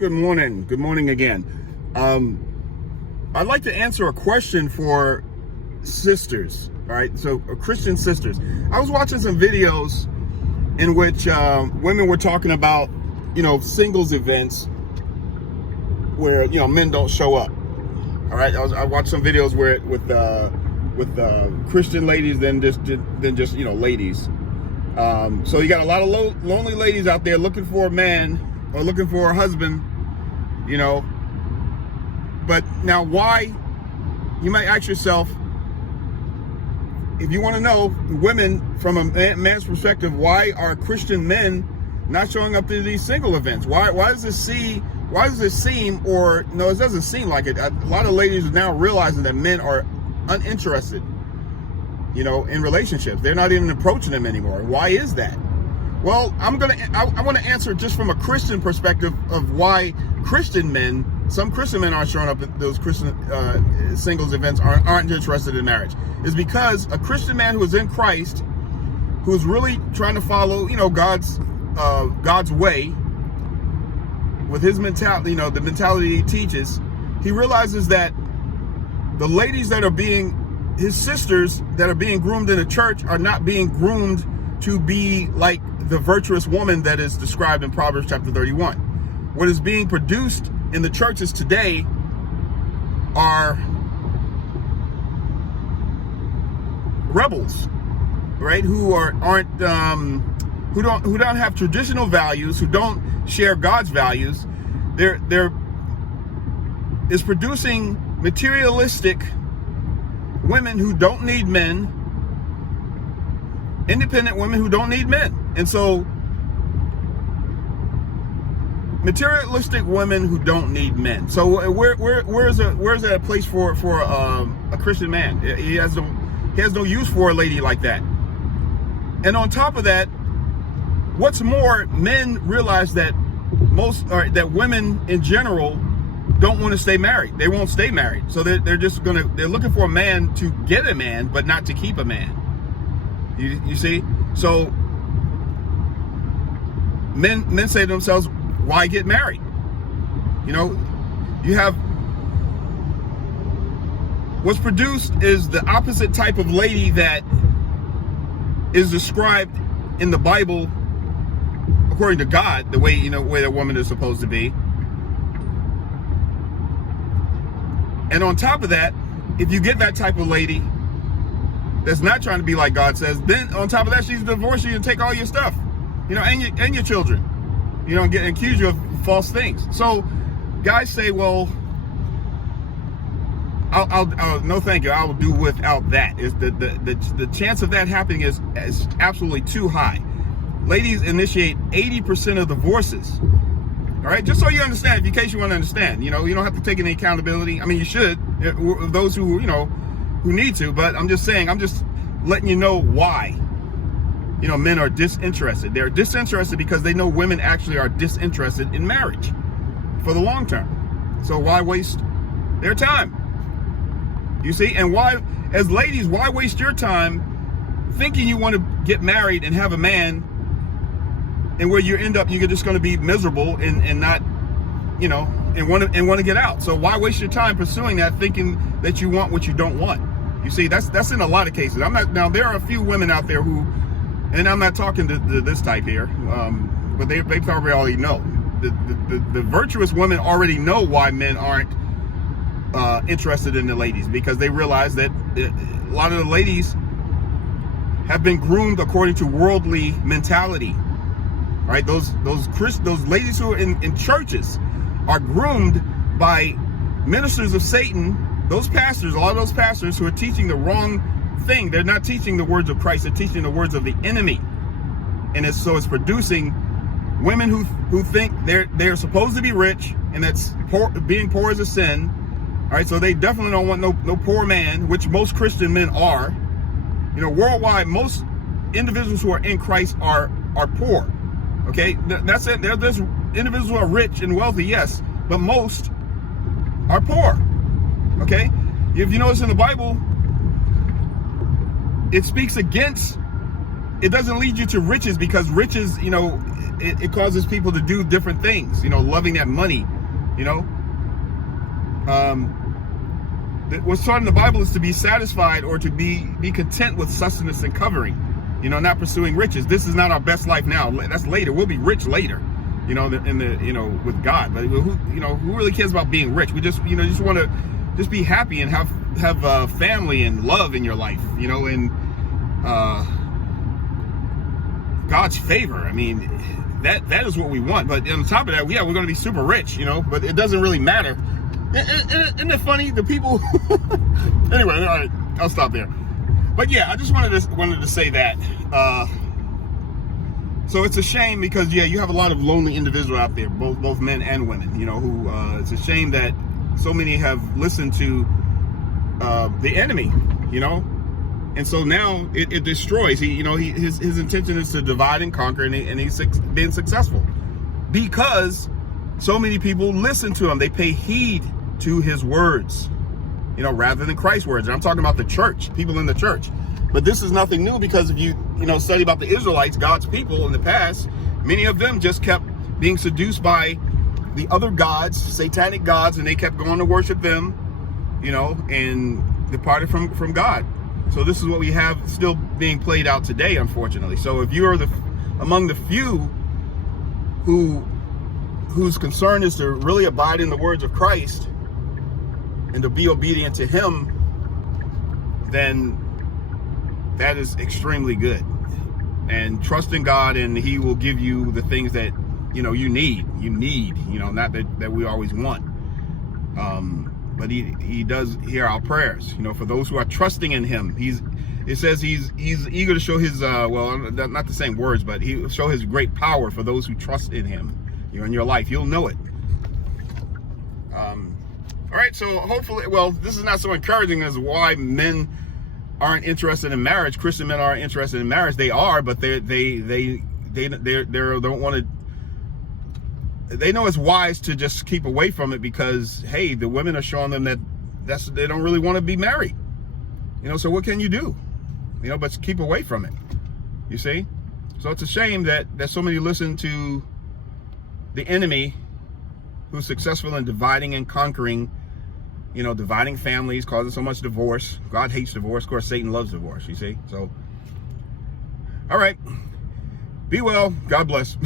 Good morning. Good morning again. I'd like to answer a question for sisters. All right. So Christian sisters. I was watching some videos in which women were talking about, singles events where, men don't show up. All right. I watched some videos where with Christian ladies than just ladies. So you got a lot of lonely ladies out there looking for a man or looking for a husband, but now why, you might ask yourself, if you want to know, women, from a man's perspective, why are Christian men not showing up to these single events? Why does it seem, or no, it doesn't seem like it. A lot of ladies are now realizing that men are uninterested, in relationships. They're not even approaching them anymore. Why is that? Well, I want to answer just from a Christian perspective of why some Christian men aren't showing up at those Christian singles events, aren't interested in marriage. Is because a Christian man who is in Christ, who is really trying to follow, God's way with his mentality, the mentality he teaches, he realizes that the ladies that are his sisters that are being groomed in the church are not being groomed to be like the virtuous woman that is described in Proverbs chapter 31. What is being produced in the churches today are rebels, right? Who don't have traditional values, who don't share God's values. They're producing materialistic women who don't need men, independent women who don't need men. And so materialistic women who don't need men. So where's that a place for a Christian man? He has no use for a lady like that. And on top of that, what's more, men realize that that women in general don't want to stay married. They won't stay married. So they're looking for a man to get a man, but not to keep a man. You see? So men say to themselves, why get married? You have what's produced is the opposite type of lady that is described in the Bible according to God, the way a woman is supposed to be. And on top of that, if you get that type of lady that's not trying to be like God says, then on top of that, she's divorced you and take all your stuff, and your children, and accuse you of false things. So guys say, well, I'll no thank you, I will do without that. Is the chance of that happening is absolutely too high. Ladies initiate 80% of divorces. All right, just so you understand, in case you want to understand, you don't have to take any accountability. I mean, you should, those who need to, but I'm just saying, I'm just letting you know why, men are disinterested. They're disinterested because they know women actually are disinterested in marriage for the long term. So why waste their time? You see, and why, as ladies, why waste your time thinking you want to get married and have a man, and where you end up, you're just going to be miserable and not, and want to get out. So why waste your time pursuing that, thinking that you want what you don't want? You see, that's in a lot of cases. Now there are a few women out there who, and I'm not talking to this type here, but they probably already know. The virtuous women already know why men aren't interested in the ladies, because they realize that a lot of the ladies have been groomed according to worldly mentality. Right, those ladies who are in churches are groomed by ministers of Satan. Those pastors, a lot of those pastors who are teaching the wrong thing. They're not teaching the words of Christ. They're teaching the words of the enemy, and it's producing women who think they're supposed to be rich, and that's being poor is a sin. All right, so they definitely don't want no poor man, which most Christian men are. Worldwide, most individuals who are in Christ are poor. Okay, that's it. There's individuals who are rich and wealthy, yes, but most are poor. Okay, if you notice in the Bible, it speaks against it doesn't lead you to riches, because riches, you know, it causes people to do different things, you know, loving that money, you know. What's taught in the Bible is to be satisfied, or to be content with sustenance and covering, you know, not pursuing riches. This is not our best life now. That's later. We'll be rich later, you know, you know, with God. But who, you know, who really cares about being rich? We just, you know, just want to just be happy and have family and love in your life, you know, and God's favor. I mean, that is what we want. But on top of that, yeah, we're going to be super rich, you know, but it doesn't really matter. Isn't it funny? The people. Anyway, all right, I'll stop there. But yeah, I just wanted to say that. So it's a shame, because yeah, you have a lot of lonely individuals out there, both men and women. You know, who it's a shame that so many have listened to the enemy. You know, and so now it destroys. His intention is to divide and conquer, and he's been successful because so many people listen to him. They pay heed to his words, you know, rather than Christ's words. And I'm talking about the church, people in the church. But this is nothing new, because if you study about the Israelites, God's people in the past, many of them just kept being seduced by the other gods, satanic gods, and they kept going to worship them, you know, and departed from God. So this is what we have still being played out today, unfortunately. So if you are among the few whose concern is to really abide in the words of Christ and to be obedient to him, then that is extremely good. And trust in God, and he will give you the things that, you know, you need, you know, not that we always want. But he does hear our prayers, you know, for those who are trusting in him. It says he's eager to show his, well, not the same words, but he will show his great power for those who trust in him. You know, in your life, you'll know it. All right, so hopefully, well, this is not so encouraging as why men aren't interested in marriage. Christian men aren't interested in marriage. They are, but they don't want to. They know it's wise to just keep away from it, because hey, the women are showing them that they don't really want to be married. You know, so what can you do? You know, but keep away from it. You see, so it's a shame that so many listen to the enemy, who's successful in dividing and conquering, you know, dividing families, causing so much divorce. God hates divorce. Of course, Satan loves divorce, you see. So, all right. Be well. God bless.